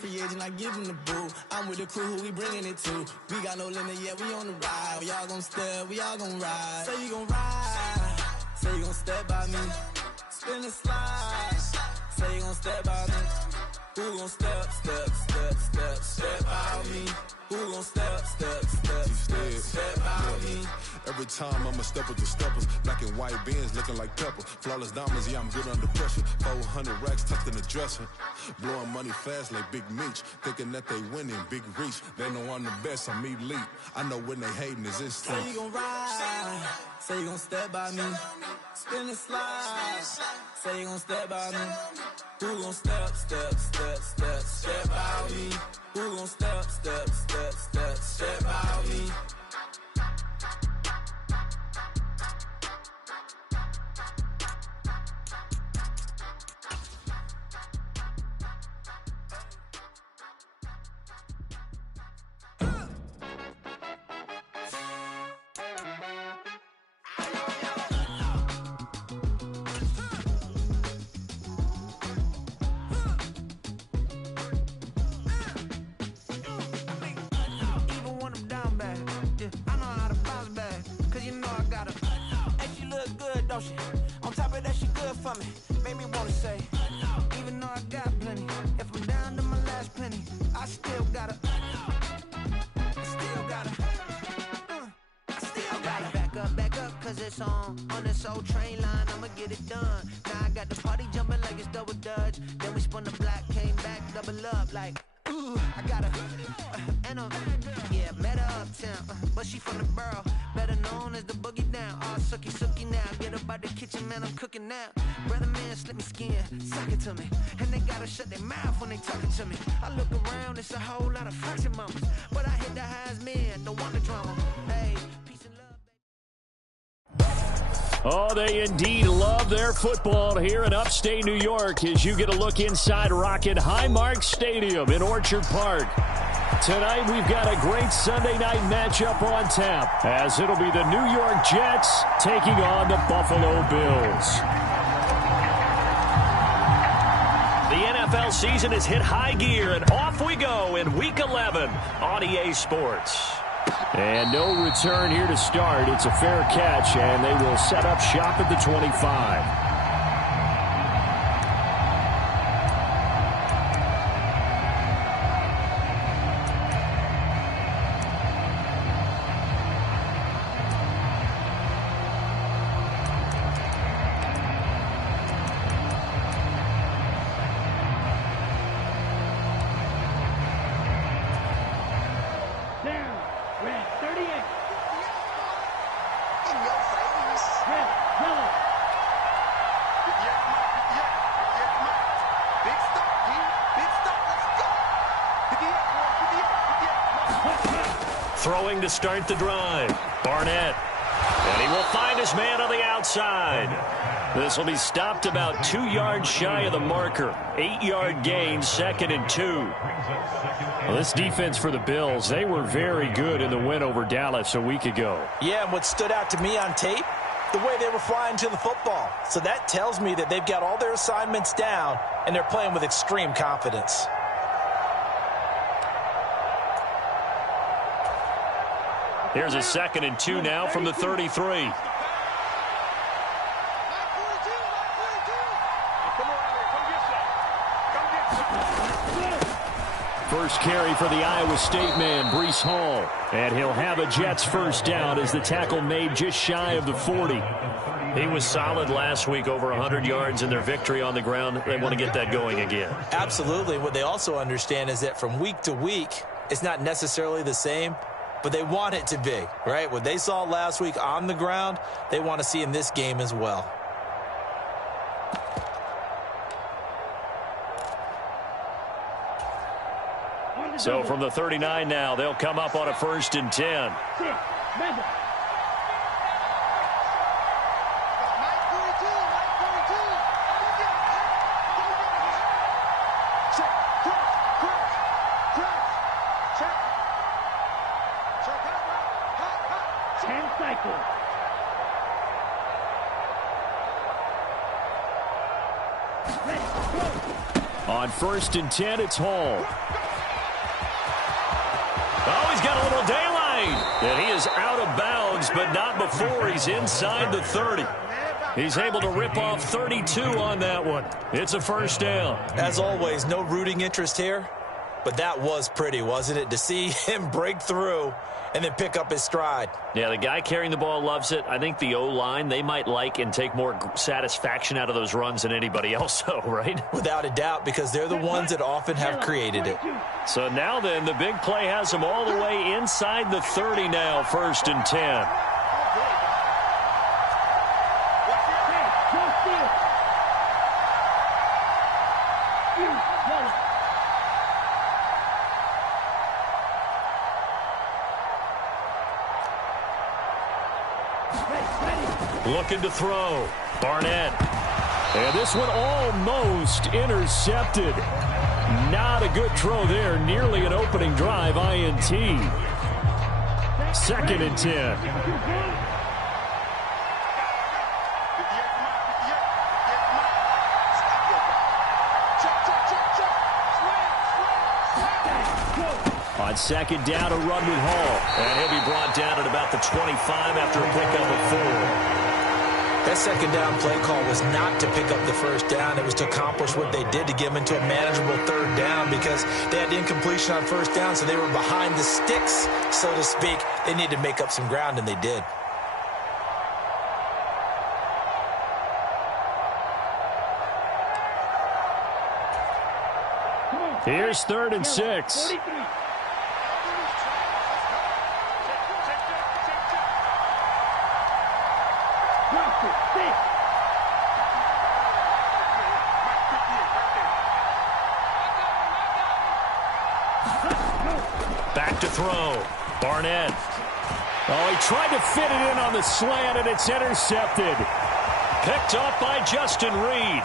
free agent, I give him the boo. I'm with the crew, who we bringing it to. We got no limit, yeah, we on the ride. We all gon' step, we all gon' ride. Say you gon' ride, say you gon' step by me. Spin and slide, say you gon' step by me. Who gon' step by me? Who gon' step by me? Every time I'ma step with the steppers. Black and white beans looking like pepper. Flawless diamonds, yeah, I'm good under pressure. 400 racks tucked in the dresser. Blowing money fast like Big Meech. Thinking that they winning, big reach. They know I'm the best, I'm elite. I know when they hating is instinct. Say you gon' ride, say you gon' step by me. Spin and slide, say you gon' step by me. Who gon' step by me? Who gon' step by me? On top of that, she good for me. Made me wanna say, even though I got plenty, if I'm down to my last penny, I still gotta back up, cause it's on this old train line, I'ma get it done. Now I got the party jumping like it's double dutch. Then we spun the block, came back, double up like, ooh, I got her, and yeah, met her uptown, but she from the borough, better known as the boogie down. All sookie now, get up out the kitchen, man, I'm cooking now. Brother man, slip me skin, suck it to me, and they gotta shut their mouth when they talking to me. I look around, it's a whole lot of fraction mamas, but I hit the highs, man, don't want the drama. Hey, peace and love. Oh, they indeed love their football here in upstate New York as you get a look inside Rocket Highmark Stadium in Orchard Park. Tonight, we've got a great Sunday night matchup on tap, as it'll be the New York Jets taking on the Buffalo Bills. The NFL season has hit high gear, and off we go in Week 11 on EA Sports. And no return here to start. It's a fair catch, and they will set up shop at the 25. Throwing to start the drive, Barnett. And he will find his man on the outside. This will be stopped about 2 yards shy of the marker. 8-yard gain, 2nd and 2. Well, this defense for the Bills, they were very good in the win over Dallas a week ago. Yeah, and what stood out to me on tape, the way they were flying to the football. So that tells me that they've got all their assignments down, and they're playing with extreme confidence. Here's a 2nd and 2 now from the 33. First carry for the Iowa State man, Breece Hall. And he'll have a Jets first down as the tackle made just shy of the 40. He was solid last week, over 100 yards in their victory on the ground. They want to get that going again. Absolutely. What they also understand is that from week to week, it's not necessarily the same, but they want it to be, right? What they saw last week on the ground, they want to see in this game as well. So from the 39 now, they'll come up on a 1st and 10. On On 1st and 10, it's Hall. Oh, he's got a little daylight. And he is out of bounds, but not before he's inside the 30. He's able to rip off 32 on that one. It's a first down. As always, no rooting interest here, but that was pretty, wasn't it? To see him break through and then pick up his stride. Yeah, the guy carrying the ball loves it. I think the O-line, they might like and take more satisfaction out of those runs than anybody else, though, right? Without a doubt, because they're the ones that often have created it. So now then, the big play has him all the way inside the 30 now, 1st and 10. Looking to throw. Barnett. And this one almost intercepted. Not a good throw there. Nearly an opening drive, INT. 2nd and 10. On 2nd down, a run with Hall. And he'll be brought down at about the 25 after a pickup of 4. That 2nd down play call was not to pick up the 1st down. It was to accomplish what they did to get them into a manageable 3rd down because they had incompletion on 1st down, so they were behind the sticks, so to speak. They needed to make up some ground, and they did. Here's 3rd and 6. Back to throw. Barnett. Oh, he tried to fit it in on the slant, and it's intercepted. Picked up by Justin Reed.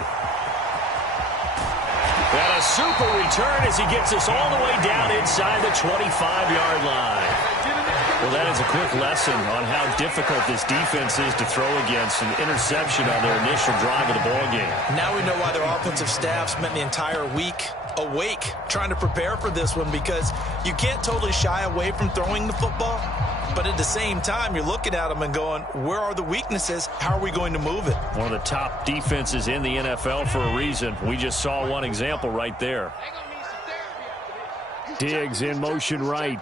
And a super return as he gets us all the way down inside the 25-yard line. Well, that is a quick lesson on how difficult this defense is to throw against. An interception on their initial drive of the ballgame. Now we know why their offensive staff spent the entire week awake trying to prepare for this one, because you can't totally shy away from throwing the football, but at the same time you're looking at them and going, where are the weaknesses? How are we going to move it? One of the top defenses in the NFL for a reason. We just saw one example right there. Diggs in motion right.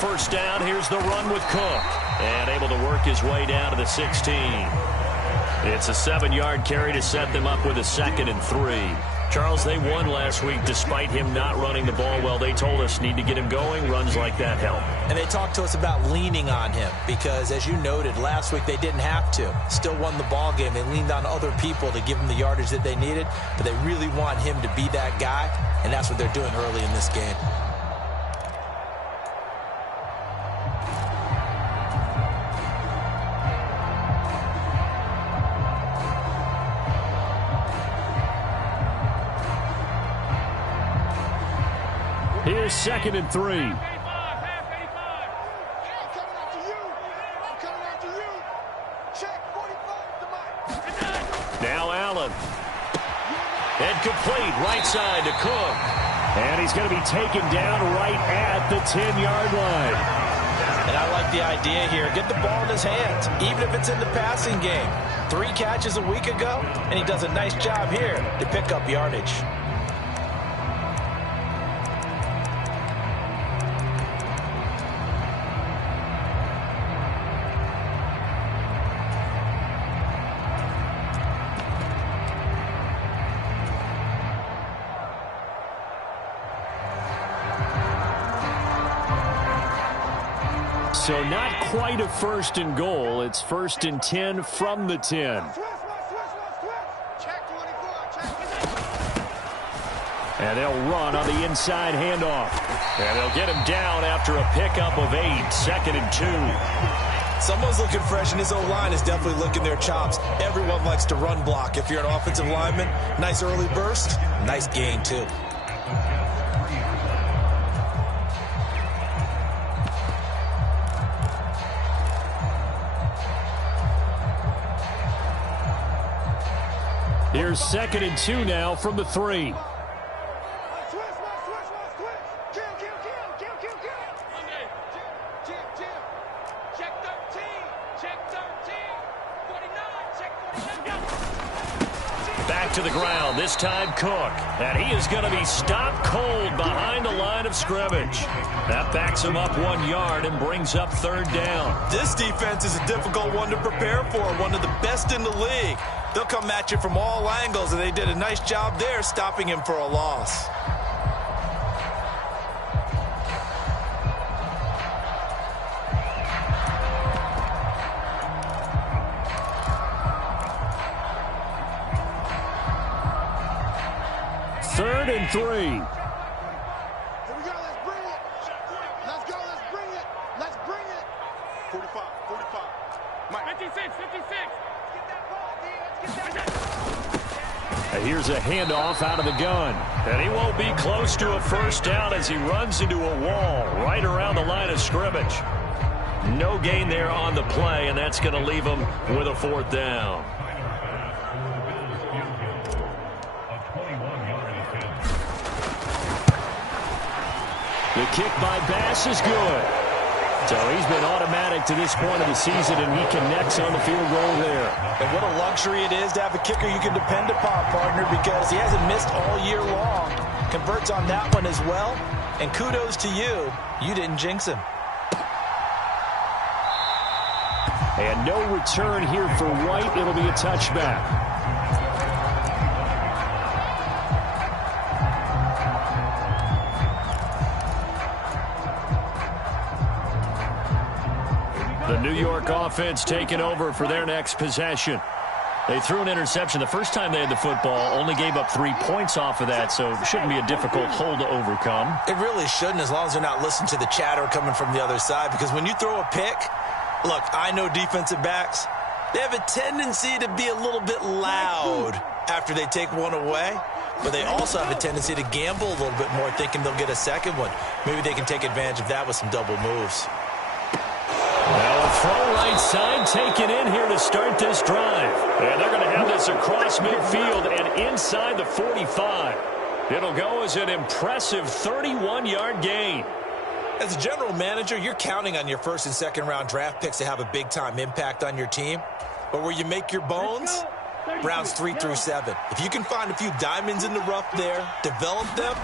1st down, here's the run with Cook. And able to work his way down to the 16. It's a 7-yard carry to set them up with a 2nd and 3. Charles, they won last week despite him not running the ball well. They told us need to get him going. Runs like that help. And they talked to us about leaning on him because, as you noted, last week they didn't have to. Still won the ball game. They leaned on other people to give them the yardage that they needed, but they really want him to be that guy, and that's what they're doing early in this game. Here's 2nd and 3. Now Allen. And complete right side to Cook. And he's going to be taken down right at the 10-yard line. And I like the idea here. Get the ball in his hands, even if it's in the passing game. 3 catches a week ago, and he does a nice job here to pick up yardage. So not quite a 1st and goal. It's 1st and 10 from the 10. And they'll run on the inside handoff. And they'll get him down after a pickup of 8. 2nd and 2. Someone's looking fresh, and his O-line is definitely licking their chops. Everyone likes to run block. If you're an offensive lineman, nice early burst, nice gain too. Here's 2nd and 2 now from the 3. Back to the ground, this time Cook. And he is going to be stopped cold behind the line of scrimmage. That backs him up 1 yard and brings up 3rd down. This defense is a difficult one to prepare for, one of the best in the league. They'll come at you from all angles, and they did a nice job there stopping him for a loss. Third and 3. Here we go, let's bring it. Let's go, let's bring it. Let's bring it. 45. Mike. 56. Let's get that ball, D. Let's get that. And here's a handoff out of the gun. And he won't be close to a first down as he runs into a wall right around the line of scrimmage. No gain there on the play, and that's going to leave him with a 4th down. The kick by Bass is good. So he's been automatic to this point of the season, and he connects on the field goal there. And what a luxury it is to have a kicker you can depend upon, partner, because he hasn't missed all year long. Converts on that one as well. And kudos to you. You didn't jinx him. And no return here for White. It'll be a touchback. The New York offense taking over for their next possession. They threw an interception the first time they had the football, only gave up 3 points off of that, so it shouldn't be a difficult hole to overcome. It really shouldn't, as long as they're not listening to the chatter coming from the other side, because when you throw a pick, look, I know defensive backs, they have a tendency to be a little bit loud after they take one away, but they also have a tendency to gamble a little bit more, thinking they'll get a second one. Maybe they can take advantage of that with some double moves. Now a throw right side taken in here to start this drive. And they're going to have this across midfield and inside the 45. It'll go as an impressive 31-yard gain. As a general manager, you're counting on your first and second round draft picks to have a big-time impact on your team. But where you make your bones, rounds 3 through 7. If you can find a few diamonds in the rough there, develop them,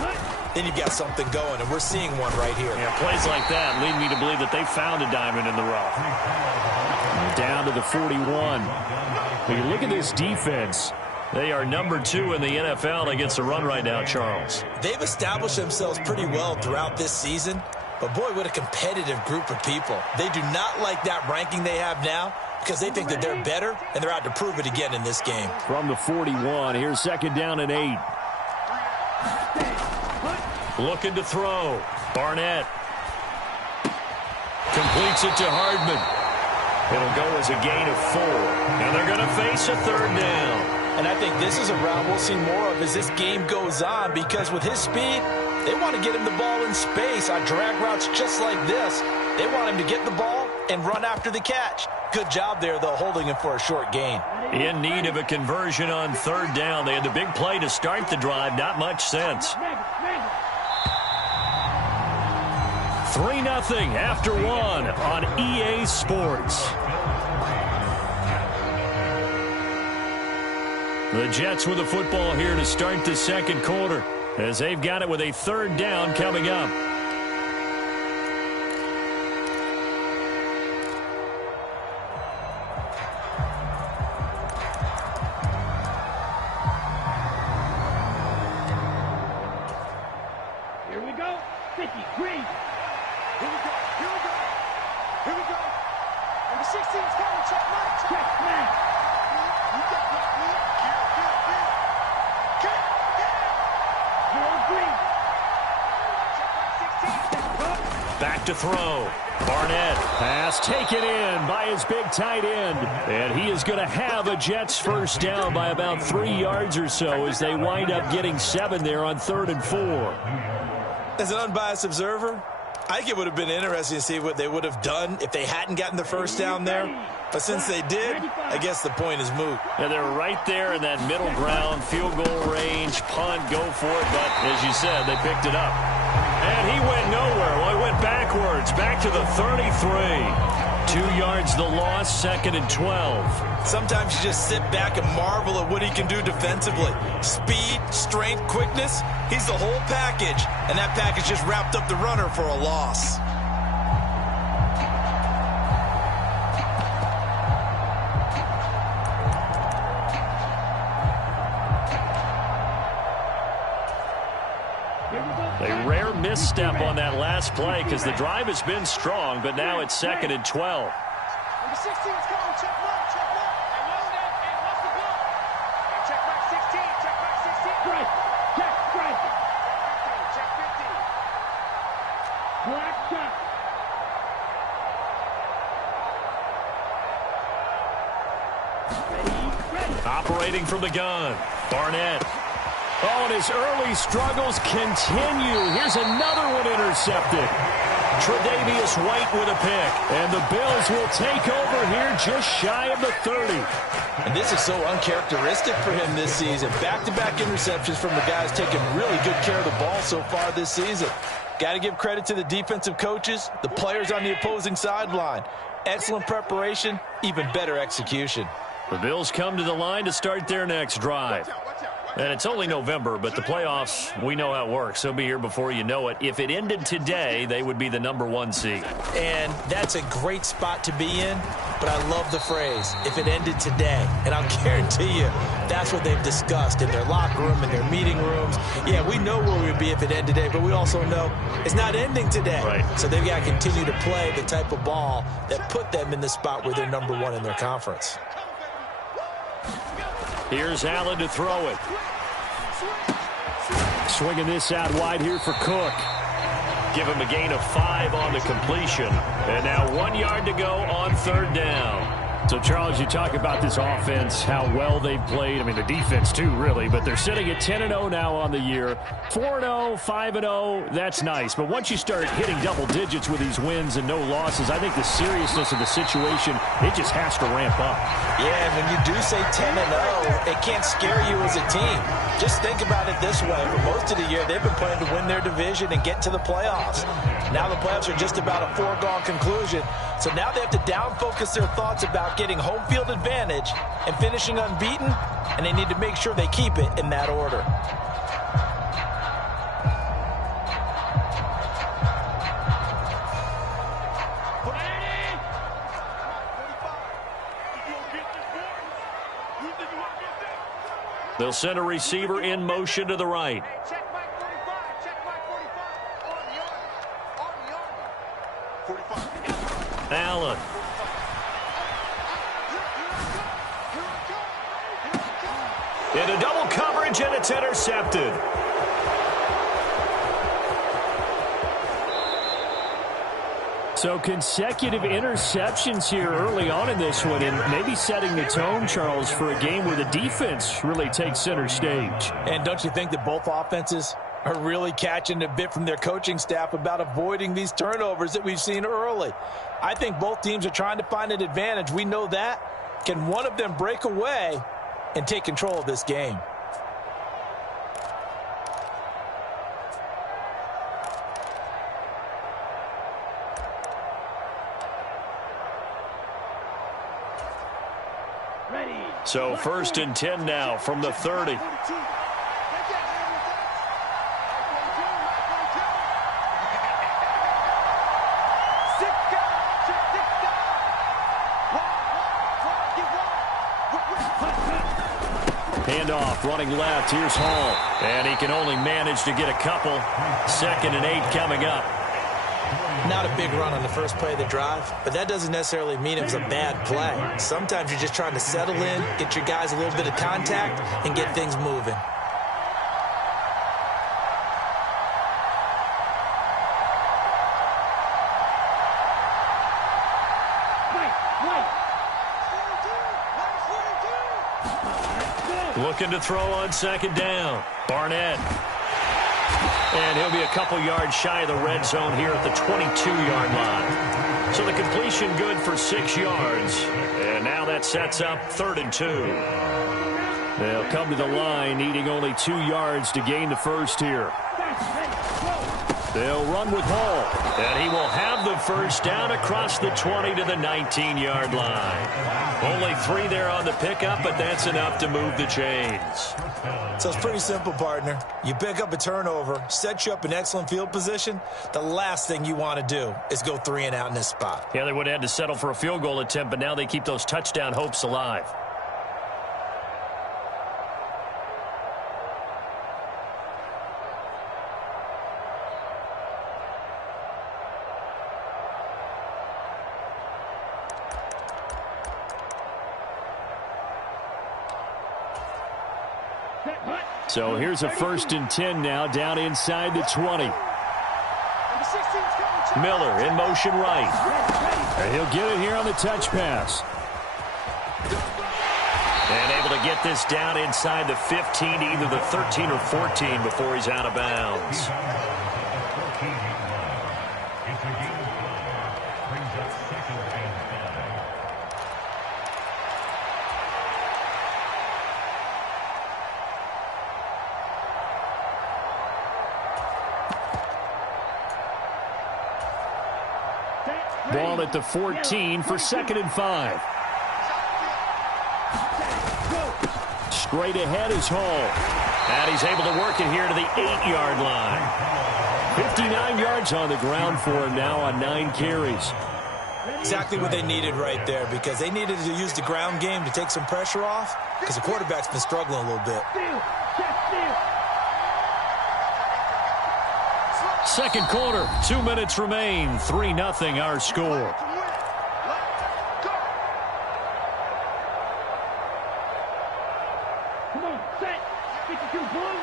then you've got something going, and we're seeing one right here. Yeah, plays like that lead me to believe that they found a diamond in the rough. Down to the 41. When you look at this defense, they are number 2 in the NFL against the run right now, Charles. They've established themselves pretty well throughout this season, but boy, what a competitive group of people. They do not like that ranking they have now, because they think that they're better, and they're out to prove it again in this game. From the 41, here's 2nd down and 8. Looking to throw. Barnett. Completes it to Hardman. It'll go as a gain of 4. And they're going to face a 3rd down. And I think this is a route we'll see more of as this game goes on, because with his speed, they want to get him the ball in space on drag routes just like this. They want him to get the ball and run after the catch. Good job there, though, holding him for a short gain. In need of a conversion on 3rd down. They had the big play to start the drive. Not much sense. 3-0 after 1 on EA Sports. The Jets with the football here to start the 2nd quarter, as they've got it with a 3rd down coming up. Here we go. 50, green. Here we go. Number 16's coming. Check Mike. Check Mike. You got it. Get. You're green. Check Mike 16. Back to throw. Barnett. Pass taken in by his big tight end. And he is going to have a Jets first down by about 3 yards or so as they wind up getting 7 there on 3rd and 4. As an unbiased observer, I think it would have been interesting to see what they would have done if they hadn't gotten the first down there. But since they did, I guess the point is moot. Yeah, they're right there in that middle ground, field goal range, punt, go for it. But as you said, they picked it up. And he went nowhere. Well, he went backwards, back to the 33. 2 yards the loss, 2nd and 12. Sometimes you just sit back and marvel at what he can do defensively. Speed, strength, quickness, he's the whole package. And that package just wrapped up the runner for a loss. A rare misstep on that last play because the drive has been strong, but now it's 2nd and 12. Number 16's going. Check mark. Check mark. And loaded. And what's the ball? And check mark 16. Check mark 16. Strike. Check. Strike. Check 15. Black shot. Ready. Operating from the gun, Barnett. Oh, and his early struggles continue. Here's another one intercepted. Tre'Davious White with a pick. And the Bills will take over here just shy of the 30. And this is so uncharacteristic for him this season. Back-to-back interceptions from the guys taking really good care of the ball so far this season. Got to give credit to the defensive coaches, the players on the opposing sideline. Excellent preparation, even better execution. The Bills come to the line to start their next drive. And it's only November, but the playoffs, we know how it works. They'll be here before you know it. If it ended today, they would be the #1 seed. And that's a great spot to be in, but I love the phrase, if it ended today. And I'll guarantee you, that's what they've discussed in their locker room, in their meeting rooms. Yeah, we know where we'd be if it ended today, but we also know it's not ending today. Right. So they've got to continue to play the type of ball that put them in the spot where they're #1 in their conference. Here's Allen to throw it. Swinging this out wide here for Cook. Give him a gain of 5 on the completion. And now 1 yard to go on 3rd down. So, Charles, you talk about this offense, how well they've played. I mean, the defense, too, really. But they're sitting at 10-0 now on the year. 4-0, 5-0, that's nice. But once you start hitting double digits with these wins and no losses, I think the seriousness of the situation, it just has to ramp up. Yeah, and when you do say 10-0, it can't scare you as a team. Just think about it this way. For most of the year, they've been playing to win their division and get to the playoffs. Now the playoffs are just about a foregone conclusion. So now they have to down-focus their thoughts about getting home field advantage and finishing unbeaten, and they need to make sure they keep it in that order. They'll send a receiver in motion to the right. Check mark 45. Check mark 45. On the arm. 45. Allen. Into double coverage, and it's intercepted. So consecutive interceptions here early on in this one, and maybe setting the tone, Charles, for a game where the defense really takes center stage. And don't you think that both offenses are really catching a bit from their coaching staff about avoiding these turnovers that we've seen early? I think both teams are trying to find an advantage. We know that. Can one of them break away and take control of this game? So 1st and 10 now from the 30. Handoff, running left. Here's Hall. And he can only manage to get a couple. 2nd and 8 coming up. Not a big run on the first play of the drive, but that doesn't necessarily mean it was a bad play. Sometimes you're just trying to settle in, get your guys a little bit of contact, and get things moving. Looking to throw on 2nd down. Barnett. And he'll be a couple yards shy of the red zone here at the 22-yard line. So the completion good for 6 yards. And now that sets up 3rd and 2. They'll come to the line, needing only 2 yards to gain the first here. They'll run with Hall. And he will have the first down across the 20 to the 19-yard line. Only 3 there on the pickup, but that's enough to move the chains. So it's pretty simple, partner. You pick up a turnover, set you up in excellent field position. The last thing you want to do is go 3 and out in this spot. Yeah, they would have had to settle for a field goal attempt, but now they keep those touchdown hopes alive. So here's a 1st and 10 now, down inside the 20. Miller in motion right. And he'll get it here on the touch pass. And able to get this down inside the 15 to either the 13 or 14 before he's out of bounds. Ball at the 14 for 2nd and 5. Straight ahead is Hall. And he's able to work it here to the 8-yard line. 59 yards on the ground for him now on 9 carries. Exactly what they needed right there, because they needed to use the ground game to take some pressure off, because the quarterback's been struggling a little bit. Second quarter, 2 minutes remain. 3-0 our score. Come on, set. 52 blue.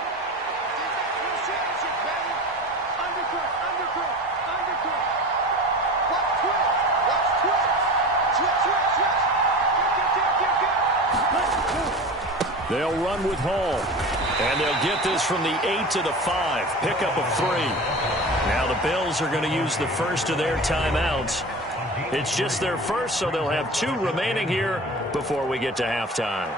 They'll run with Hall. And they'll get this from the 8 to the 5. Pickup of 3. Now the Bills are going to use the first of their timeouts. It's just their first, so they'll have 2 remaining here before we get to halftime.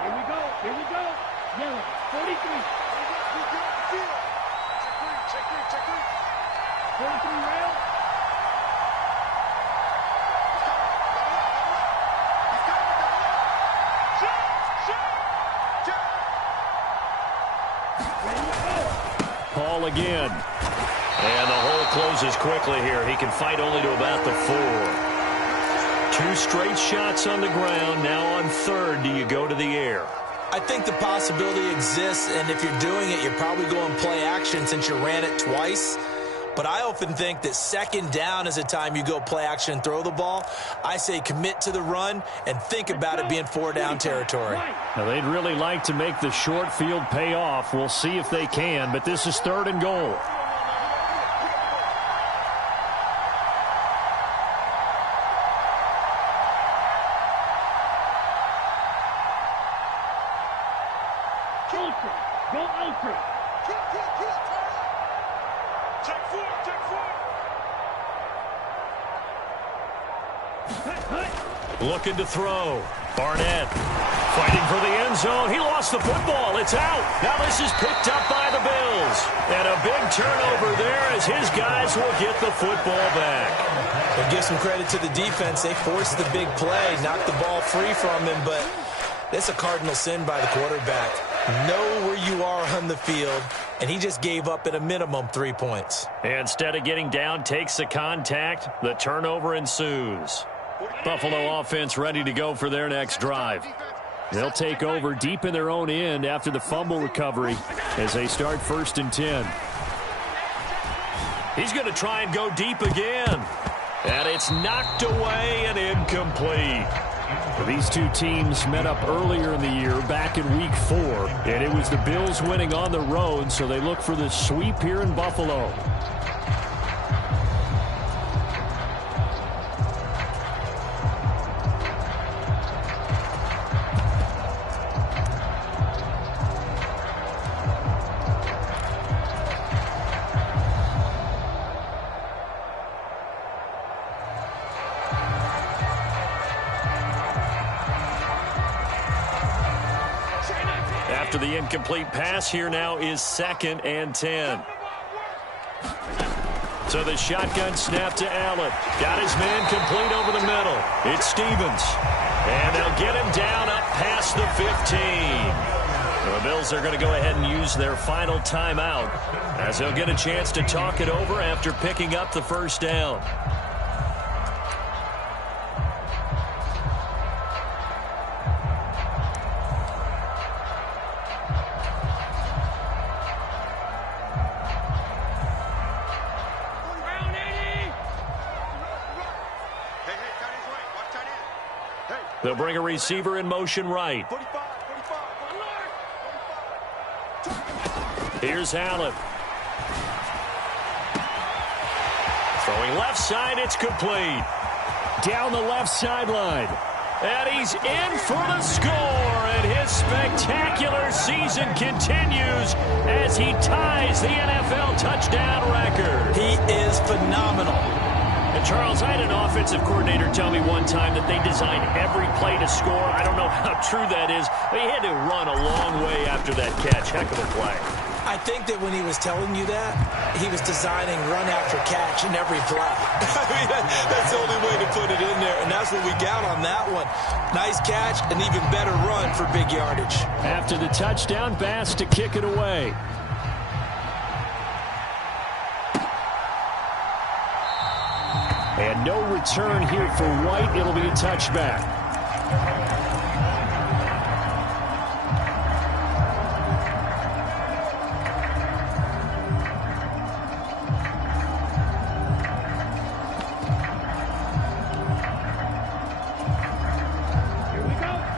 Here we go. Here we go. Yellow, 43. Check 3. 43 rail. Hall again. And the hole closes quickly here. He can fight only to about the 4. 2 straight shots on the ground. Now on 3rd, do you go to the air? I think the possibility exists, and if you're doing it, you're probably going play action since you ran it twice. But I often think that 2nd down is a time you go play action and throw the ball. I say commit to the run and think about it being 4-down territory. Now, they'd really like to make the short field pay off. We'll see if they can, but this is 3rd and goal. Go ultra. Check 4. Looking to throw. Barnett fighting for the end zone. He lost the football. It's out. Now this is picked up by the Bills. And a big turnover there as his guys will get the football back. We'll give some credit to the defense. They forced the big play, knocked the ball free from him, but that's a cardinal sin by the quarterback. Know where you are on the field, and he just gave up at a minimum 3 points. Instead of getting down, takes the contact. The turnover ensues. Buffalo offense ready to go for their next drive. They'll take over deep in their own end after the fumble recovery as they start 1st and 10. He's going to try and go deep again. And it's knocked away and incomplete. These two teams met up earlier in the year, back in Week 4, and it was the Bills winning on the road, so they look for the sweep here in Buffalo. the incomplete pass. Here now is 2nd and 10. So the shotgun snap to Allen. Got his man complete over the middle. It's Stevens. And they'll get him down up past the 15. The Bills are going to go ahead and use their final timeout as they'll get a chance to talk it over after picking up the first down. They'll bring a receiver in motion right. Here's Allen. Throwing left side, it's complete. Down the left sideline. And he's in for the score. And his spectacular season continues as he ties the NFL touchdown record. He is phenomenal. And Charles, I had an offensive coordinator tell me one time that they design every play to score. I don't know how true that is, but he had to run a long way after that catch. Heck of a play. I think that when he was telling you that, he was designing run after catch in every play. I mean, that's the only way to put it in there, and that's what we got on that one. Nice catch, an even better run for big yardage. After the touchdown, Bass to kick it away. And no return here for White. It'll be a touchback.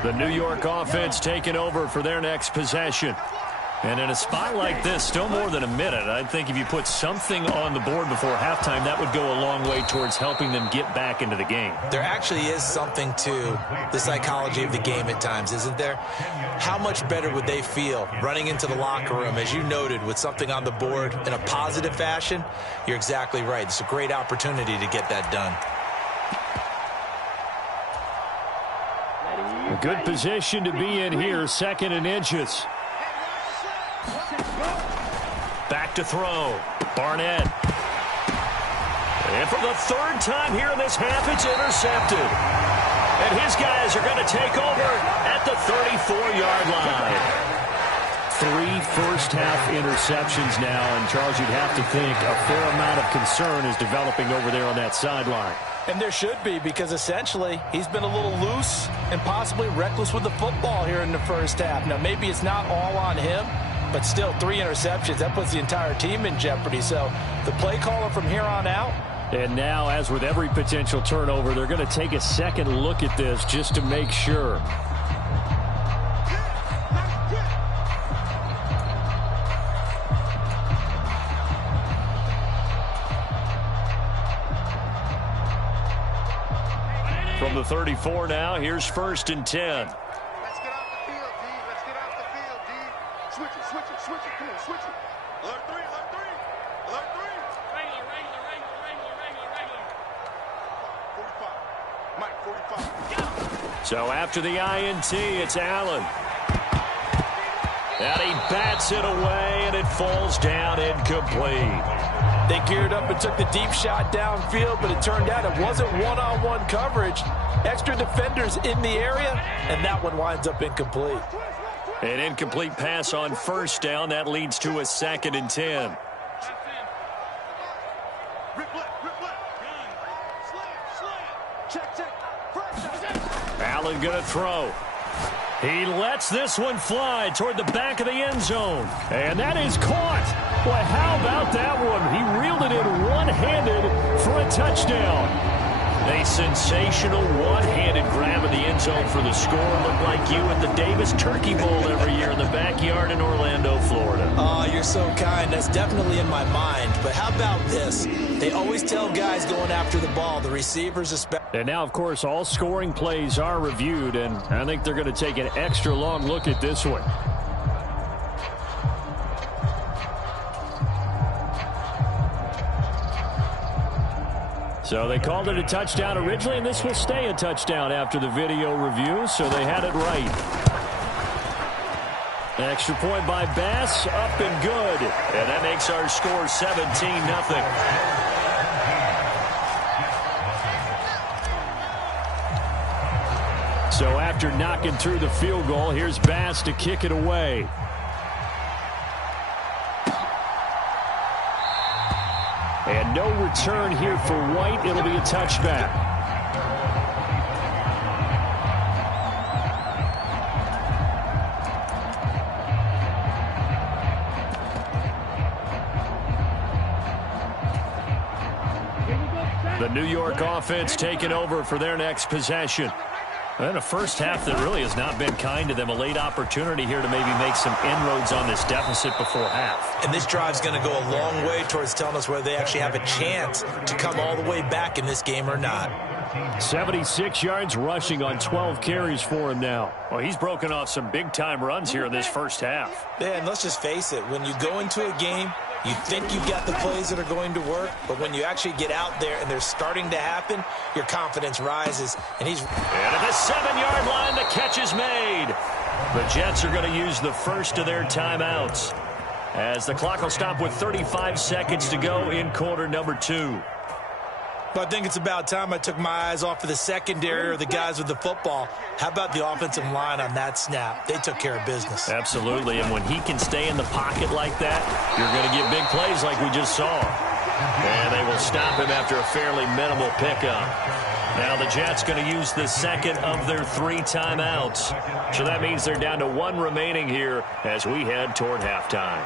The New York offense taking over for their next possession. And in a spot like this, still more than a minute, I think if you put something on the board before halftime, that would go a long way towards helping them get back into the game. There actually is something to the psychology of the game at times, isn't there? How much better would they feel running into the locker room, as you noted, with something on the board in a positive fashion? You're exactly right. It's a great opportunity to get that done. A good position to be in here, 2nd and inches. Back to throw. Barnett. And for the 3rd time here in this half, it's intercepted. And his guys are going to take over at the 34-yard line. 3 first-half interceptions now, and Charles, you'd have to think a fair amount of concern is developing over there on that sideline. And there should be, because essentially he's been a little loose and possibly reckless with the football here in the first half. Now, maybe it's not all on him, but still 3 interceptions. That puts the entire team in jeopardy. So the play caller from here on out. And now, as with every potential turnover, they're going to take a second look at this just to make sure. From the 34 now, here's 1st and 10. Let's get off the field, D. Let's get off the field, D. Switch it, switch it, switch it. Come on, switch it. Alert 3, alert 3. Alert 3. Regular. 45. Mike, 45. So after the INT, it's Allen. And he bats it away, and it falls down incomplete. They geared up and took the deep shot downfield, but it turned out it wasn't one-on-one coverage. Extra defenders in the area, and that one winds up incomplete. An incomplete pass on 1st down. That leads to a 2nd and 10. Allen going to throw. He lets this one fly toward the back of the end zone. And that is caught. Boy, how about that one? He reeled it in one-handed for a touchdown. A sensational one-handed grab of the end zone for the score. Looked like you at the Davis Turkey Bowl every year in the backyard in Orlando, Florida. Oh, you're so kind. That's definitely in my mind. But how about this? They always tell guys going after the ball, the receivers especially. And now, of course, all scoring plays are reviewed, and I think they're going to take an extra long look at this one. So they called it a touchdown originally, and this will stay a touchdown after the video review, so they had it right. Extra point by Bass, up and good. And that makes our score 17-0. So after knocking through the field goal, here's Bass to kick it away. And no return here for White. It'll be a touchback. The New York offense taking over for their next possession. And a first half that really has not been kind to them. A late opportunity here to maybe make some inroads on this deficit before half. And this drive's going to go a long way towards telling us whether they actually have a chance to come all the way back in this game or not. 76 yards rushing on 12 carries for him now. Well, he's broken off some big-time runs here in this first half. Yeah, and let's just face it. When you go into a game, you think you've got the plays that are going to work, but when you actually get out there and they're starting to happen, your confidence rises. And at the 7-yard line, the catch is made. The Jets are going to use the first of their timeouts as the clock will stop with 35 seconds to go in quarter number 2. But I think it's about time I took my eyes off of the secondary or the guys with the football. How about the offensive line on that snap? They took care of business. Absolutely, and when he can stay in the pocket like that, you're going to get big plays like we just saw. And they will stop him after a fairly minimal pickup. Now the Jets going to use the second of their 3 timeouts. So that means they're down to 1 remaining here as we head toward halftime.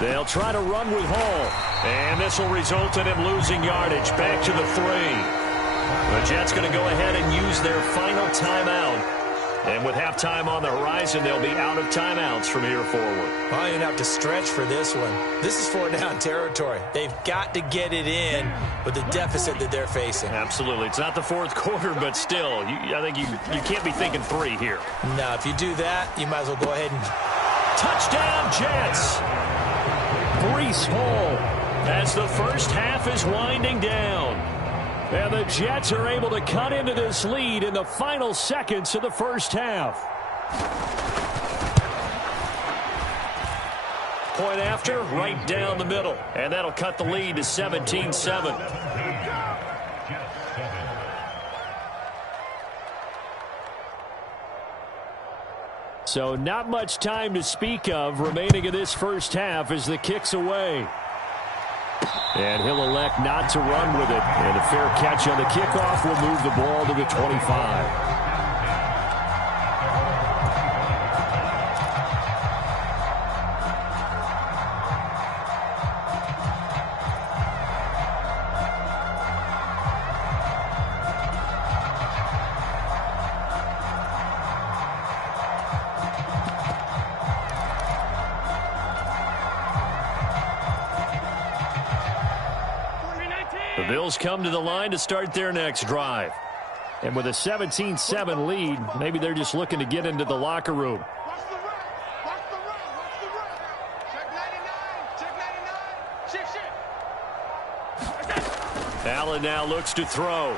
They'll try to run with Hall, and this will result in him losing yardage back to the 3. The Jets going to go ahead and use their final timeout. And with halftime on the horizon, they'll be out of timeouts from here forward. Well, you don't have to stretch for this one. This is 4-down territory. They've got to get it in with the deficit that they're facing. Absolutely. It's not the fourth quarter, but still, I think you can't be thinking 3 here. No, if you do that, you might as well go ahead and... Touchdown, Jets! Breece Hall as the first half is winding down. And the Jets are able to cut into this lead in the final seconds of the first half. Point after, right down the middle. And that'll cut the lead to 17-7. So not much time to speak of remaining in this first half as the kick's away. And he'll elect not to run with it. And a fair catch on the kickoff will move the ball to the 25. The Bills come to the line to start their next drive. And with a 17-7 lead, maybe they're just looking to get into the locker room. Watch the run. Watch the run. Watch the run. Check 99. Check 99. Shift. Allen now looks to throw.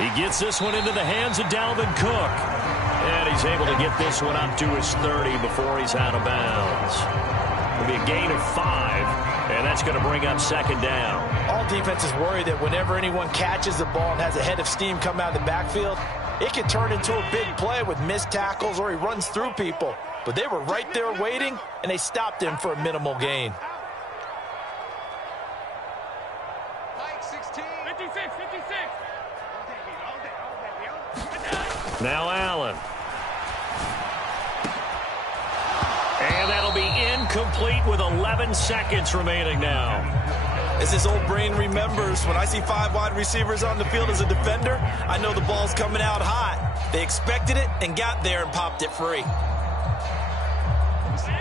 He gets this one into the hands of Dalvin Cook. And he's able to get this one up to his 30 before he's out of bounds. It'll be a gain of 5. And that's going to bring up second down. All defenses worry that whenever anyone catches the ball and has a head of steam come out of the backfield, it can turn into a big play with missed tackles or he runs through people. But they were right there waiting, and they stopped him for a minimal gain. Mike 16. 56. Now Allen. And that'll be incomplete with 11 seconds remaining now. As his old brain remembers, when I see 5 wide receivers on the field as a defender, I know the ball's coming out hot. They expected it and got there and popped it free.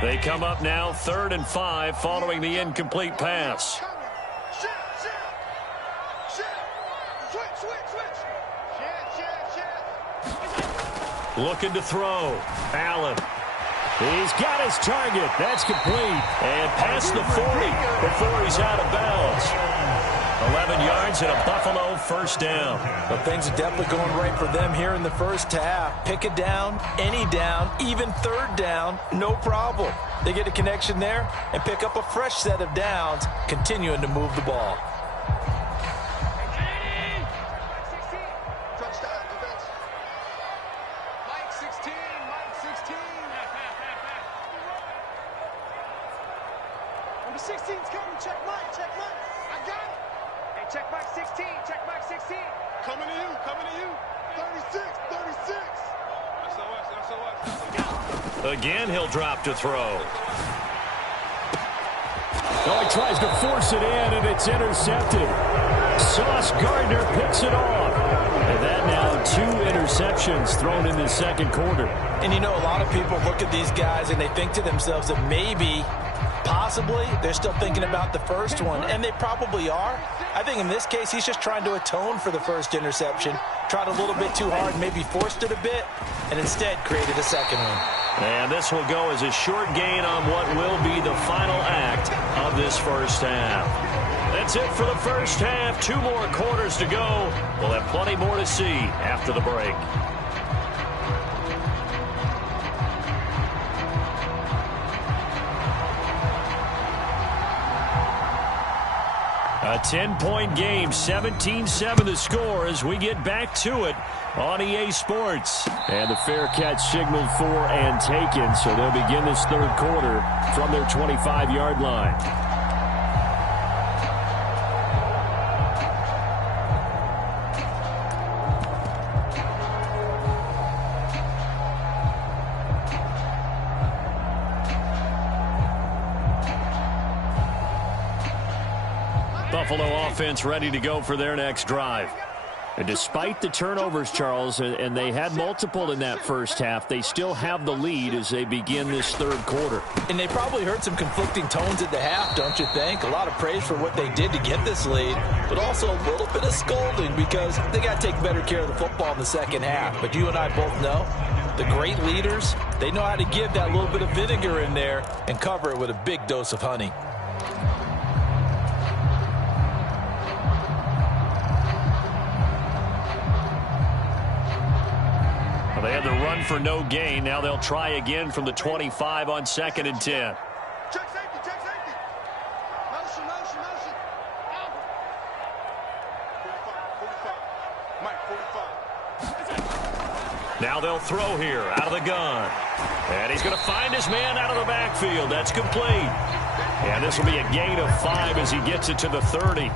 They come up now 3rd and 5 following the incomplete pass. Looking to throw. Allen. He's got his target. That's complete. And past the 40 before he's out of bounds. 11 yards and a Buffalo first down. But things are definitely going right for them here in the first half. Pick a down, any down, even third down, no problem. They get a connection there and pick up a fresh set of downs, continuing to move the ball. Number 16's coming. Check Mike. Check Mike. I got it. Hey, check Mike 16. Check Mike 16. Coming to you. Coming to you. 36. 36. SOS. Again, he'll drop to throw. Oh, he tries to force it in, and it's intercepted. Sauce Gardner picks it off. And that now 2 interceptions thrown in the second quarter. And you know, a lot of people look at these guys and they think to themselves that maybe, possibly, they're still thinking about the first one, and they probably are. I think in this case, he's just trying to atone for the first interception, tried a little bit too hard, maybe forced it a bit, and instead created a second one. And this will go as a short gain on what will be the final act of this first half. That's it for the first half. 2 more quarters to go. We'll have plenty more to see after the break. A 10-point game, 17-7 the score as we get back to it on EA Sports. And the fair catch signaled for and taken, so they'll begin this third quarter from their 25-yard line. Buffalo offense ready to go for their next drive. And despite the turnovers, Charles, and they had multiple in that first half, they still have the lead as they begin this third quarter. And they probably heard some conflicting tones at the half, don't you think? A lot of praise for what they did to get this lead, but also a little bit of scolding because they got to take better care of the football in the second half. But you and I both know the great leaders, they know how to give that little bit of vinegar in there and cover it with a big dose of honey. They had the run for no gain. Now they'll try again from the 25 on 2nd and 10. Check safety. Check safety. Motion. 45. Mike, 45. Now they'll throw here out of the gun. And he's going to find his man out of the backfield. That's complete. And this will be a gain of 5 as he gets it to the 30.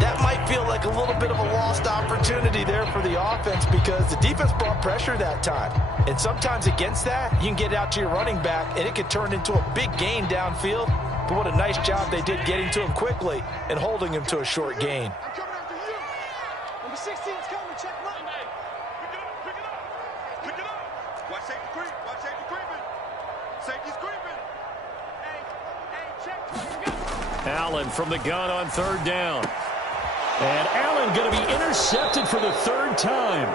That might feel like a little bit of a lost opportunity there for the offense because the defense brought pressure that time. And sometimes against that, you can get out to your running back, and it can turn into a big gain downfield. But what a nice job they did getting to him quickly and holding him to a short gain. I'm coming after you. Number 16's coming. Check Mike. Pick it up. Watch safety creep. Watch safety creeping. Safety's creeping. Hey, check. Allen from the gun on 3rd down. And Allen going to be intercepted for the 3rd time.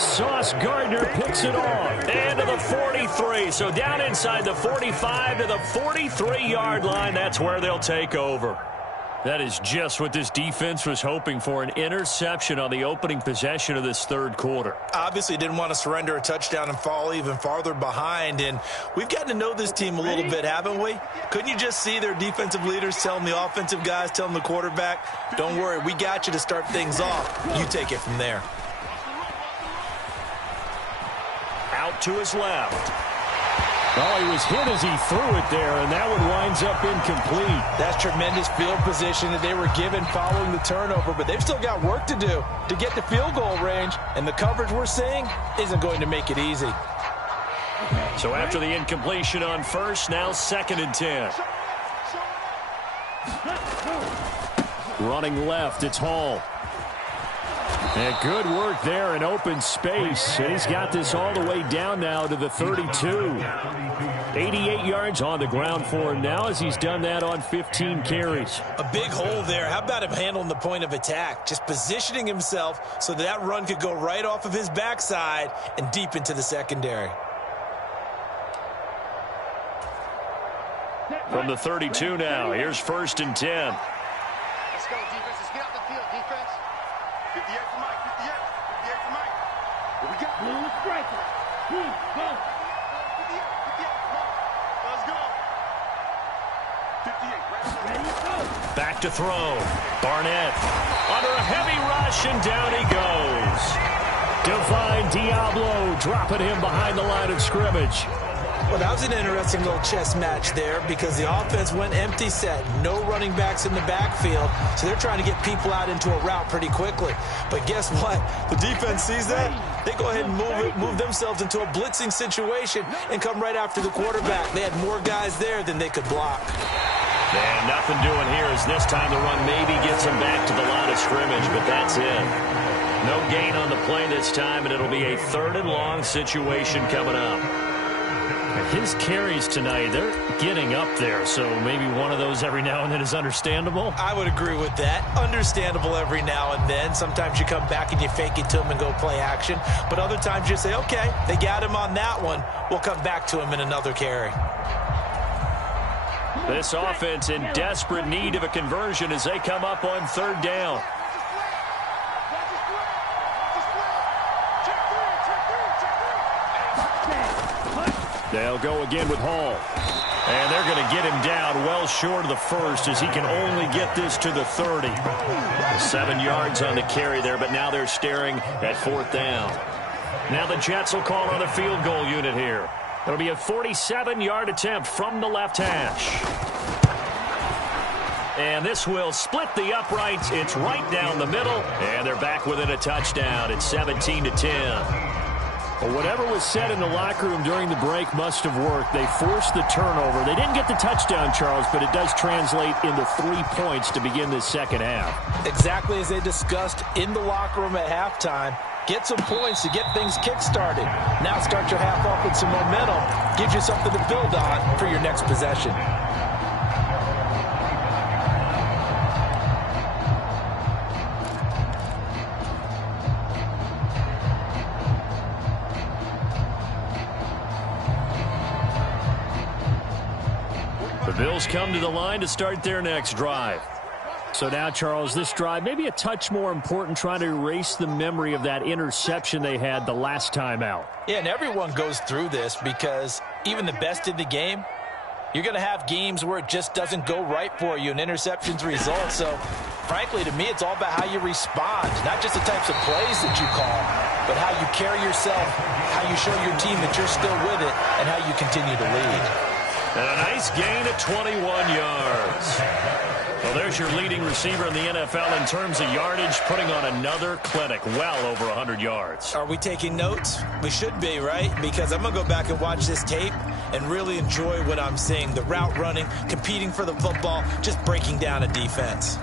Sauce Gardner picks it off. And to the 43. So down inside the 45 to the 43-yard line. That's where they'll take over. That is just what this defense was hoping for, an interception on the opening possession of this third quarter. Obviously didn't want to surrender a touchdown and fall even farther behind, and we've gotten to know this team a little bit, haven't we? Couldn't you just see their defensive leaders telling the offensive guys, telling the quarterback, don't worry, we got you to start things off. You take it from there. Out to his left. Oh, he was hit as he threw it there, and that one winds up incomplete. That's tremendous field position that they were given following the turnover, but they've still got work to do to get to field goal range, and the coverage we're seeing isn't going to make it easy. So after the incompletion on 1st, now 2nd and 10. Running left, it's Hall. And good work there in open space. And he's got this all the way down now to the 32. 88 yards on the ground for him now as he's done that on 15 carries. A big hole there. How about him handling the point of attack? Just positioning himself so that run could go right off of his backside and deep into the secondary. From the 32 now, here's 1st and 10. Let's go, defense. Let's get off the field, defense. 58 for Mike, 58. 58 for Mike. What we got? Blue striker. Blue, go. 58 for Mike. Let's go. 58, ready, go. Back to throw. Barnett under a heavy rush, and down he goes. Divine Diablo dropping him behind the line of scrimmage. Well, that was an interesting little chess match there because the offense went empty set. No running backs in the backfield, so they're trying to get people out into a route pretty quickly. But guess what? The defense sees that. They go ahead and move themselves into a blitzing situation and come right after the quarterback. They had more guys there than they could block. And nothing doing here as this time the run maybe gets him back to the line of scrimmage, but that's it. No gain on the play this time, and it'll be a 3rd and long situation coming up. His carries tonight, they're getting up there, so maybe one of those every now and then is understandable. I would agree with that. Understandable every now and then. Sometimes you come back and you fake it to him and go play action. But other times you say, okay, they got him on that one. We'll come back to him in another carry. This offense in desperate need of a conversion as they come up on 3rd down. They'll go again with Hall. And they're going to get him down well short of the 1st as he can only get this to the 30. 7 yards on the carry there, but now they're staring at 4th down. Now the Jets will call on the field goal unit here. It'll be a 47-yard attempt from the left hash. And this will split the uprights. It's right down the middle, and they're back within a touchdown. It's 17-10. Well, whatever was said in the locker room during the break must have worked. They forced the turnover. They didn't get the touchdown, Charles, but it does translate into 3 points to begin this second half. Exactly as they discussed in the locker room at halftime. Get some points to get things kick-started. Now start your half off with some momentum. Gives you something to build on for your next possession. The Bills come to the line to start their next drive. So now, Charles, this drive maybe a touch more important, trying to erase the memory of that interception they had the last time out. Yeah, and everyone goes through this because even the best in the game, you're going to have games where it just doesn't go right for you and interceptions result. So, frankly, to me, it's all about how you respond, not just the types of plays that you call, but how you carry yourself, how you show your team that you're still with it, and how you continue to lead. And a nice gain of 21 yards. Well, there's your leading receiver in the NFL in terms of yardage, putting on another clinic, well over 100 yards. Are we taking notes? We should be, right? Because I'm going to go back and watch this tape and really enjoy what I'm seeing. The route running, competing for the football, just breaking down a defense.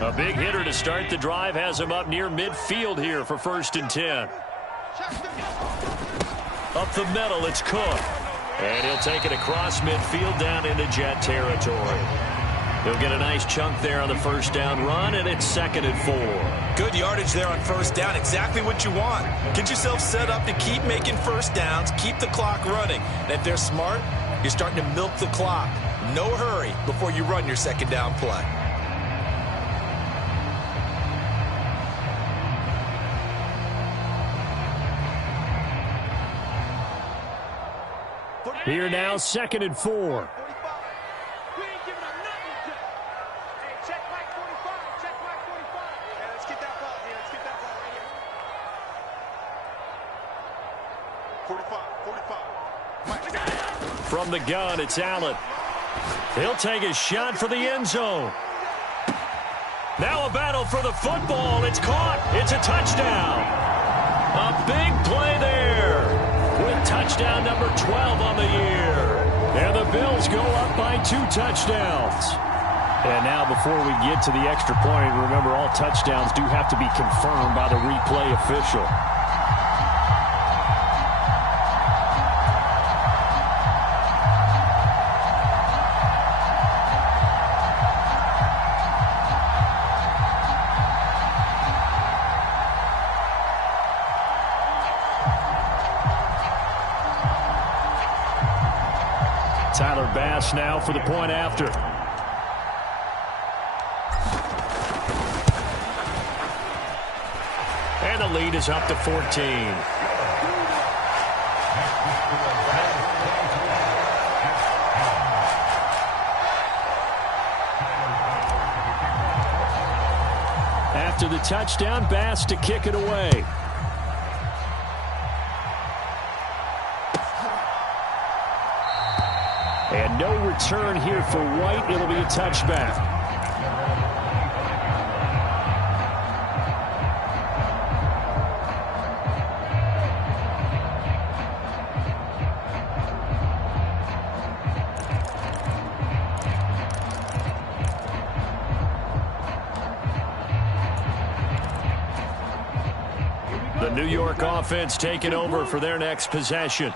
A big hitter to start the drive has him up near midfield here for 1st and 10. Up the middle, it's Cook. And he'll take it across midfield down into Jet territory. He'll get a nice chunk there on the 1st down run, and it's 2nd and 4. Good yardage there on 1st down, exactly what you want. Get yourself set up to keep making 1st downs, keep the clock running. And if they're smart, you're starting to milk the clock. No hurry before you run your 2nd down play. Here now, 2nd and 4. We ain't giving up nothing. Hey, check Mike 45. Check Mike 45. Yeah, let's get that ball, dude. Let's get that ball right here. 45. From the gun, it's Allen. He'll take a shot for the end zone. Now a battle for the football. It's caught. It's a touchdown. A big play there. With touchdown number 12 on the year. And the Bills go up by 2 touchdowns. And now before we get to the extra point, remember all touchdowns do have to be confirmed by the replay official. Bass now for the point after. And the lead is up to 14. After the touchdown, Bass to kick it away. And no return here for White. It'll be a touchback. The New York offense taking over for their next possession.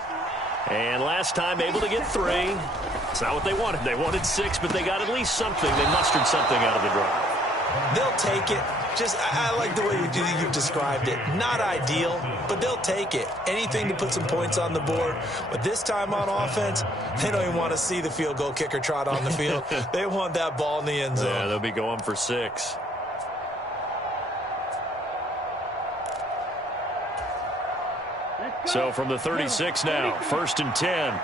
And last time able to get 3. It's not what they wanted. They wanted 6, but they got at least something. They mustered something out of the drive. They'll take it. I like the way you've described it. Not ideal, but they'll take it. Anything to put some points on the board. But this time on offense, they don't even want to see the field goal kicker trot on the field. They want that ball in the end zone. Yeah, they'll be going for 6. So from the 36 now, 1st and 10.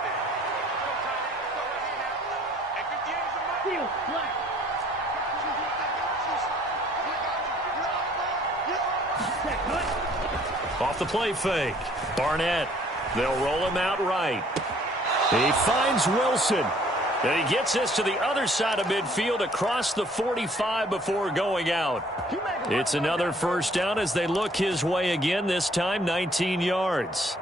Off the play fake. Barnett. They'll roll him out right. He finds Wilson. And he gets this to the other side of midfield across the 45 before going out. It's another first down as they look his way again, this time 19 yards.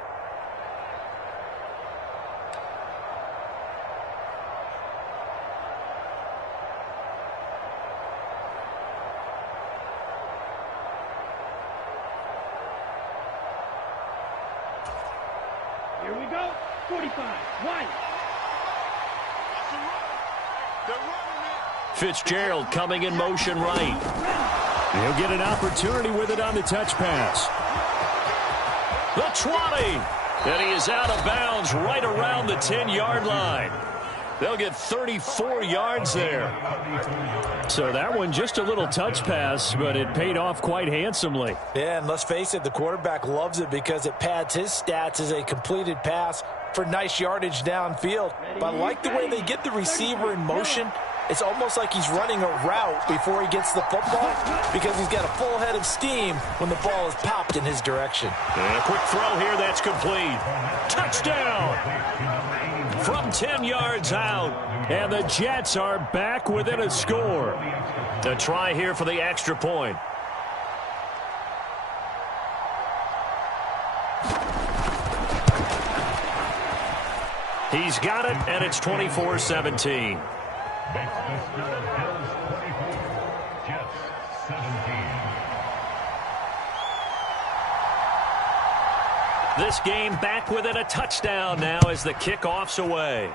Here we go. 45. White. Fitzgerald coming in motion right. He'll get an opportunity with it on the touch pass. The 20. And he is out of bounds right around the 10-yard line. They'll get 34 yards there. So that one just a little touch pass, but it paid off quite handsomely. Yeah, and let's face it, the quarterback loves it because it pads his stats as a completed pass for nice yardage downfield. But I like the way they get the receiver in motion. It's almost like he's running a route before he gets the football because he's got a full head of steam when the ball is popped in his direction. And a quick throw here, that's complete. Touchdown! From 10 yards out, and the Jets are back within a score. A try here for the extra point. He's got it, and it's 24-17. This game back within a touchdown now as the kickoff's away.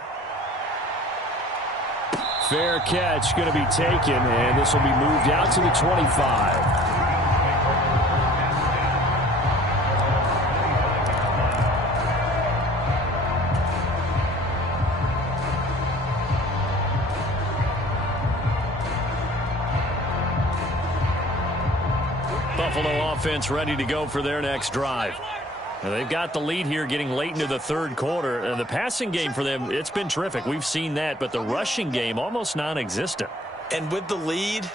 Fair catch going to be taken, and this will be moved out to the 25. Buffalo offense ready to go for their next drive. Now they've got the lead here getting late into the third quarter. And the passing game for them, it's been terrific. We've seen that, but the rushing game almost non-existent. And with the lead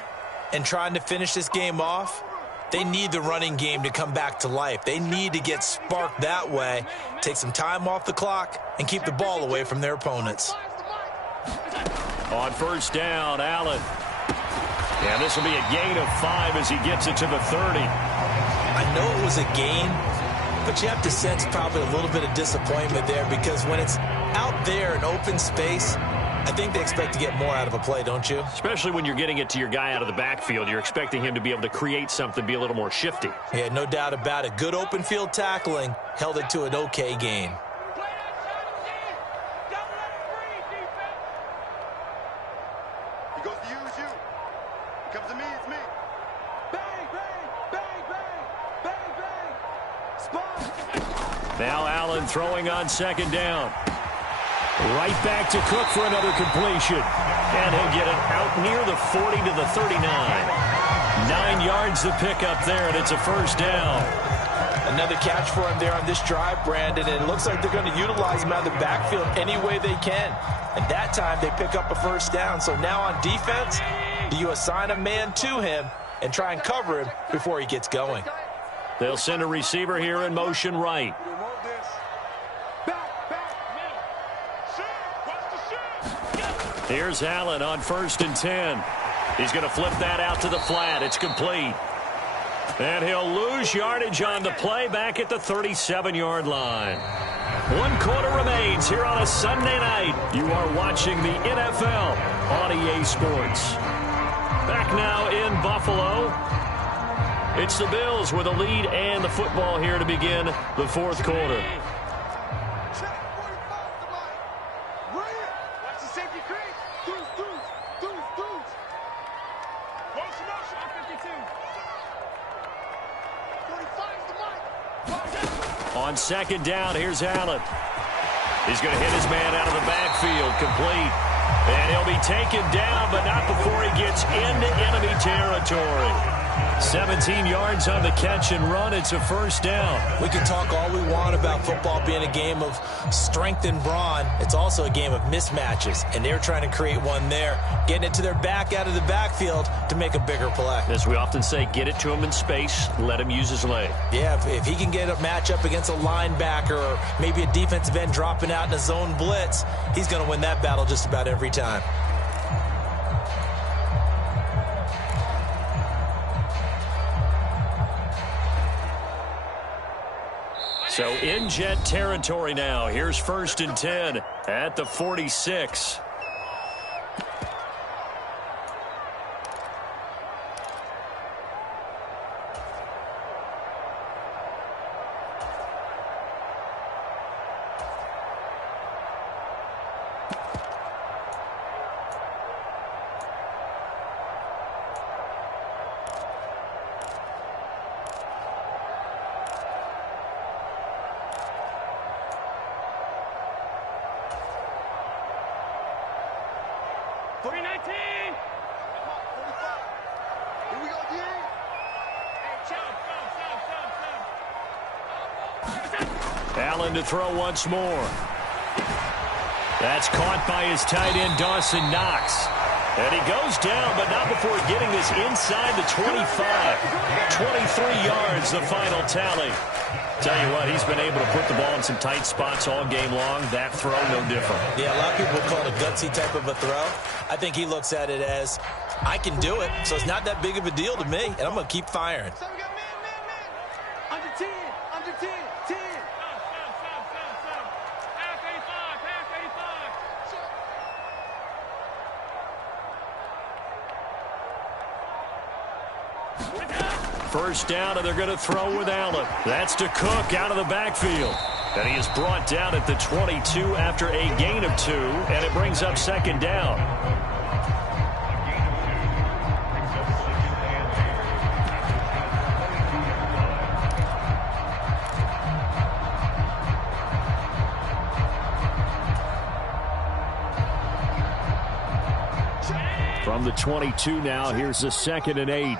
and trying to finish this game off, they need the running game to come back to life. They need to get sparked that way, take some time off the clock, and keep the ball away from their opponents. On first down, Allen. And this will be a gain of 5 as he gets it to the 30. I know it was a gain, but you have to sense probably a little bit of disappointment there because when it's out there in open space, I think they expect to get more out of a play, don't you? Especially when you're getting it to your guy out of the backfield. You're expecting him to be able to create something, be a little more shifty. Yeah, no doubt about it. Good open field tackling held it to an okay gain. He goes to use you. He comes to me, it's me. Bang, bang, bang, bang, bang, bang. Spot. Now Allen throwing on second down. Right back to Cook for another completion. And he'll get it out near the 40 to the 39. 9 yards to pick up there, and it's a first down. Another catch for him there on this drive, Brandon, and it looks like they're going to utilize him out of the backfield any way they can. And that time they pick up a first down. So now on defense, do you assign a man to him and try and cover him before he gets going? They'll send a receiver here in motion right. Here's Allen on 1st and 10. He's going to flip that out to the flat. It's complete. And he'll lose yardage on the play back at the 37-yard line. 1 quarter remains here on a Sunday night. You are watching the NFL on EA Sports. Back now in Buffalo. It's the Bills with a lead and the football here to begin the 4th quarter. On 2nd down, here's Allen. He's going to hit his man out of the backfield, complete. And he'll be taken down, but not before he gets into enemy territory. 17 yards on the catch and run. It's a first down. We can talk all we want about football being a game of strength and brawn. It's also a game of mismatches, and they're trying to create one there, getting it to their back out of the backfield to make a bigger play. As we often say, get it to him in space, let him use his leg. Yeah, if he can get a matchup against a linebacker or maybe a defensive end dropping out in a zone blitz, he's going to win that battle just about every time. So in Jet territory now. Here's 1st and 10 at the 46. Allen to throw once more. That's caught by his tight end, Dawson Knox. And he goes down, but not before getting this inside the 25. 23 yards, the final tally. Tell you what, he's been able to put the ball in some tight spots all game long. That throw, no different. Yeah, a lot of people call it a gutsy type of a throw. I think he looks at it as, I can do it, so it's not that big of a deal to me, and I'm going to keep firing. So we got man. Under 10, under 10, 10. Half 85. First down, and they're going to throw with Allen. That's to Cook out of the backfield. And he is brought down at the 22 after a gain of 2, and it brings up 2nd down. From the 22 now, here's the 2nd and 8.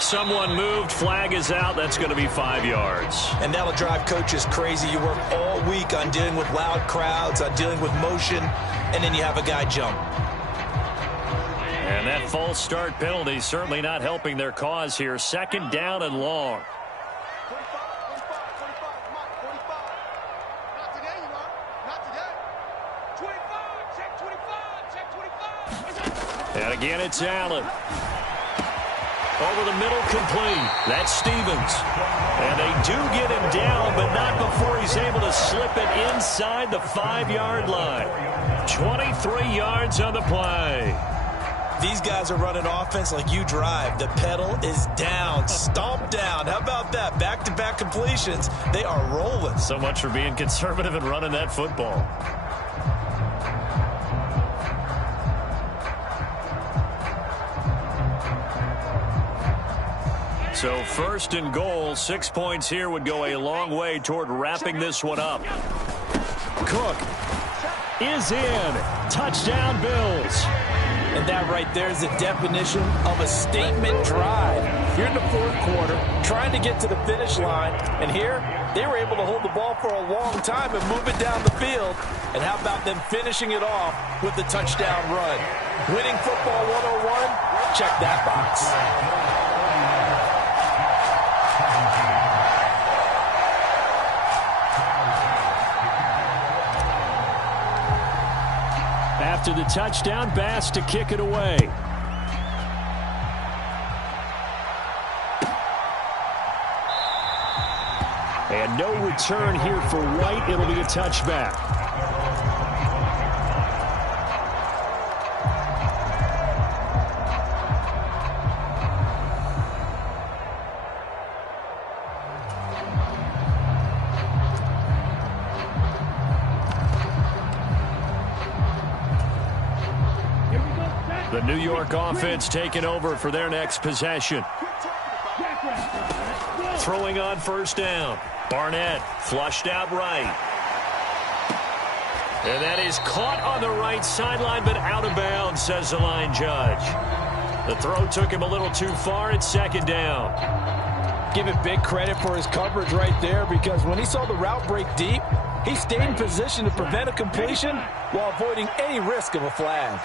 Someone moved, flag is out, that's going to be 5 yards. And that'll drive coaches crazy. You work all week on dealing with loud crowds, on dealing with motion, and then you have a guy jump. And that false start penalty certainly not helping their cause here. 2nd down and long. And again, it's Allen. Over the middle, complete. That's Stevens. And they do get him down, but not before he's able to slip it inside the 5-yard line. 23 yards on the play. These guys are running offense like you drive. The pedal is down, stomped down. How about that? Back-to-back completions. They are rolling. So much for being conservative and running that football. So first and goal, 6 points here would go a long way toward wrapping this one up. Cook is in. Touchdown, Bills. And that right there is the definition of a statement drive. You're in the fourth quarter, trying to get to the finish line, and here they were able to hold the ball for a long time and move it down the field. And how about them finishing it off with the touchdown run? Winning football 101, check that box. After the touchdown, Bass to kick it away. And no return here for White. It'll be a touchback. The New York offense taking over for their next possession. Throwing on first down. Barnett flushed out right. And that is caught on the right sideline, but out of bounds, says the line judge. The throw took him a little too far. It's second down. Give it big credit for his coverage right there, because when he saw the route break deep, he stayed in position to prevent a completion while avoiding any risk of a flag.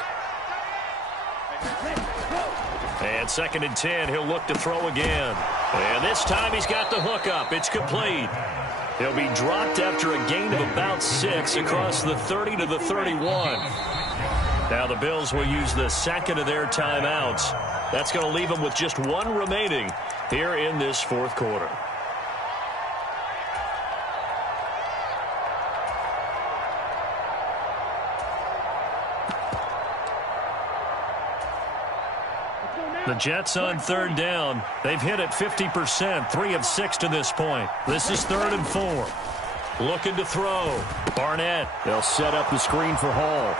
And second and 10, he'll look to throw again. And this time he's got the hook up. It's complete. He'll be dropped after a gain of about 6 across the 30 to the 31. Now the Bills will use the second of their timeouts. That's going to leave them with just one remaining here in this fourth quarter. The Jets on third down. They've hit it 50%, 3 of 6 to this point. This is 3rd and 4. Looking to throw. Barnett. They'll set up the screen for Hall.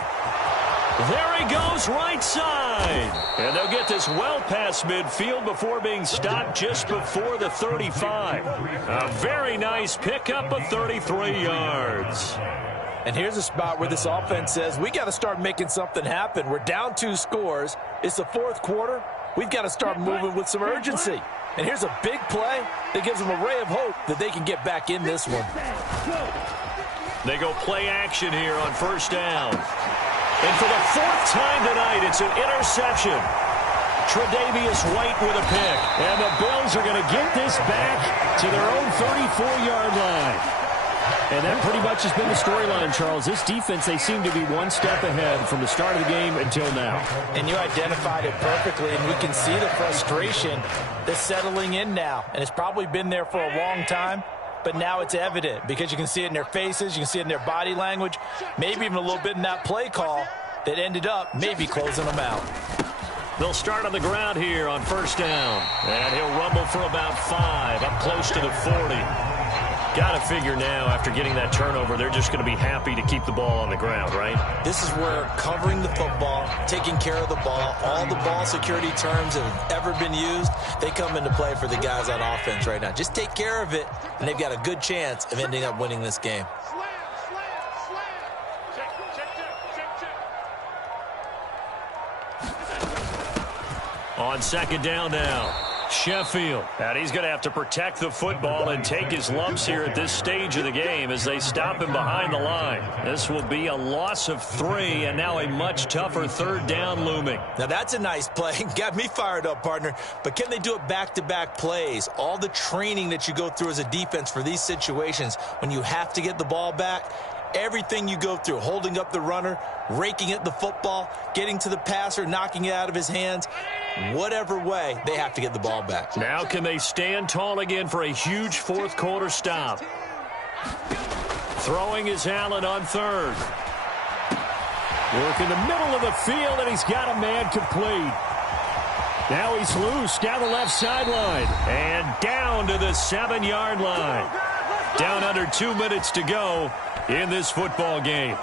There he goes, right side. And they'll get this well past midfield before being stopped just before the 35. A very nice pickup of 33 yards. And here's a spot where this offense says, we got to start making something happen. We're down 2 scores. It's the fourth quarter. We've got to start moving with some urgency. And here's a big play that gives them a ray of hope that they can get back in this one. They go play action here on first down. And for the 4th time tonight, it's an interception. Tre'Davious White with a pick. And the Bills are going to get this back to their own 34-yard line. And that pretty much has been the storyline, Charles. This defense, they seem to be one step ahead from the start of the game until now. And you identified it perfectly, and we can see the frustration that's settling in now. And it's probably been there for a long time, but now it's evident because you can see it in their faces, you can see it in their body language, maybe even a little bit in that play call that ended up maybe closing them out. They'll start on the ground here on first down. And he'll rumble for about 5, up close to the 40. Got to figure now, after getting that turnover, they're just going to be happy to keep the ball on the ground, right? This is where covering the football, taking care of the ball, all the ball security terms that have ever been used, they come into play for the guys on offense right now. Just take care of it, and they've got a good chance of ending up winning this game. On second down now. Sheffield. And he's going to have to protect the football and take his lumps here at this stage of the game as they stop him behind the line. This will be a loss of 3 and now a much tougher 3rd down looming. Now that's a nice play. Got me fired up, partner. But can they do it back-to-back plays? All the training that you go through as a defense for these situations when you have to get the ball back, everything you go through, holding up the runner, raking at the football, getting to the passer, knocking it out of his hands, whatever way, they have to get the ball back. Now can they stand tall again for a huge fourth quarter stop? Throwing is Allen on 3rd. Work in the middle of the field, and he's got a man complete. Now he's loose down the left sideline and down to the 7-yard line. Down under 2 minutes to go in this football game.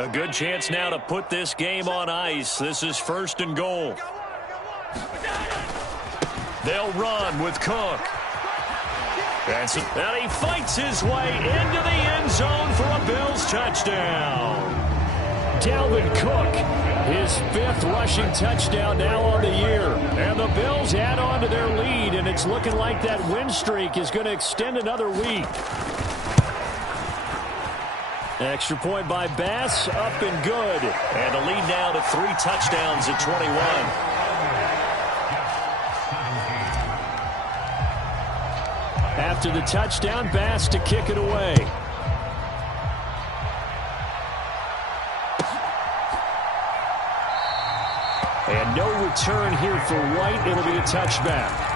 A good chance now to put this game on ice. This is 1st and goal. They'll run with Cook. And he fights his way into the end zone for a Bills touchdown. Dalvin Cook, his 5th rushing touchdown now on the year. And the Bills add on to their lead, and it's looking like that win streak is going to extend another week. Extra point by Bass, up and good. And the lead now to 3 touchdowns at 21. After the touchdown, Bass to kick it away. And no return here for White. It'll be a touchback.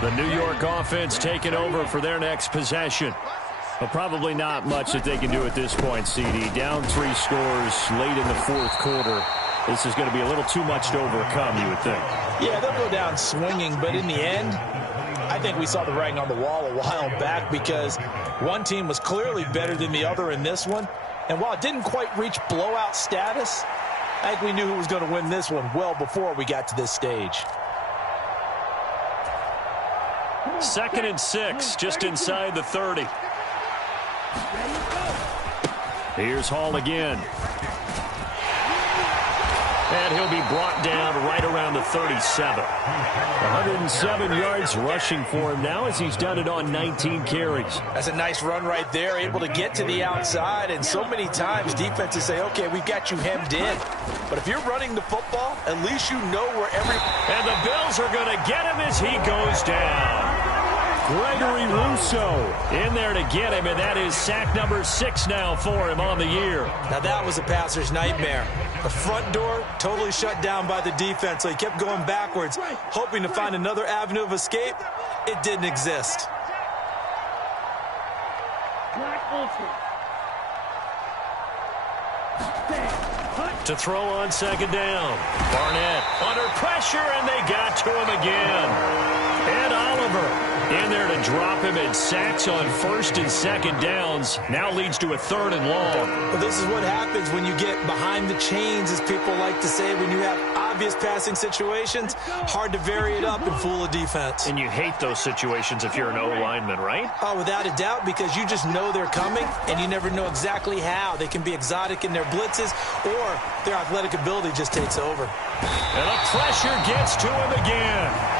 The New York offense taking over for their next possession. But probably not much that they can do at this point, CD. Down 3 scores late in the 4th quarter. This is going to be a little too much to overcome, you would think. Yeah, they'll go down swinging, but in the end, I think we saw the writing on the wall a while back because one team was clearly better than the other in this one. And while it didn't quite reach blowout status, I think we knew who was going to win this one well before we got to this stage. 2nd and 6, just inside the 30. Here's Hall again. And he'll be brought down right around the 37. 107 yards rushing for him now as he's done it on 19 carries. That's a nice run right there, able to get to the outside. And so many times defenses say, okay, we've got you hemmed in. But if you're running the football, at least you know where every... And the Bills are going to get him as he goes down. Gregory Rousseau in there to get him, and that is sack number 6 now for him on the year. Now that was a passer's nightmare. The front door totally shut down by the defense, so he kept going backwards, hoping to find another avenue of escape. It didn't exist. To throw on 2nd down. Barnett under pressure, and they got to him again. Ed Oliver in there to drop him, and sacks on 1st and 2nd downs. Now leads to a 3rd and long. Well, this is what happens when you get behind the chains, as people like to say, when you have obvious passing situations. Hard to vary it up and fool a defense. And you hate those situations if you're an O-lineman, right? Oh, without a doubt, because you just know they're coming, and you never know exactly how. They can be exotic in their blitzes, or their athletic ability just takes over. And the pressure gets to him again.